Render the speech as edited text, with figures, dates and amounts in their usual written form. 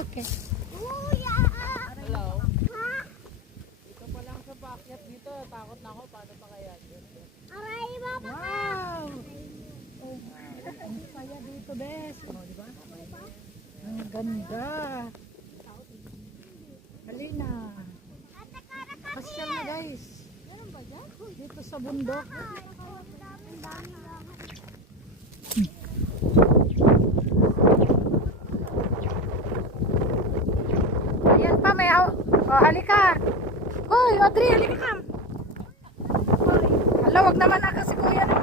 Okay. Kuya! Hello? Ha? Ito pa lang sa paakyat dito. Takot na ako. Paano pa kaya? Aray mo pa ka! Wow! Oh, ang saya dito, Bes. Oh, di ba? Ang ganda. Halina. Ate Kara ka! Pasyal na, guys. Meron ba dyan? Dito sa bundok. Ang dami lang. Ayan pa, may... Oh, halika. Hoy, Audrey, halika ka. Hala, wag naman na kasi kuya na.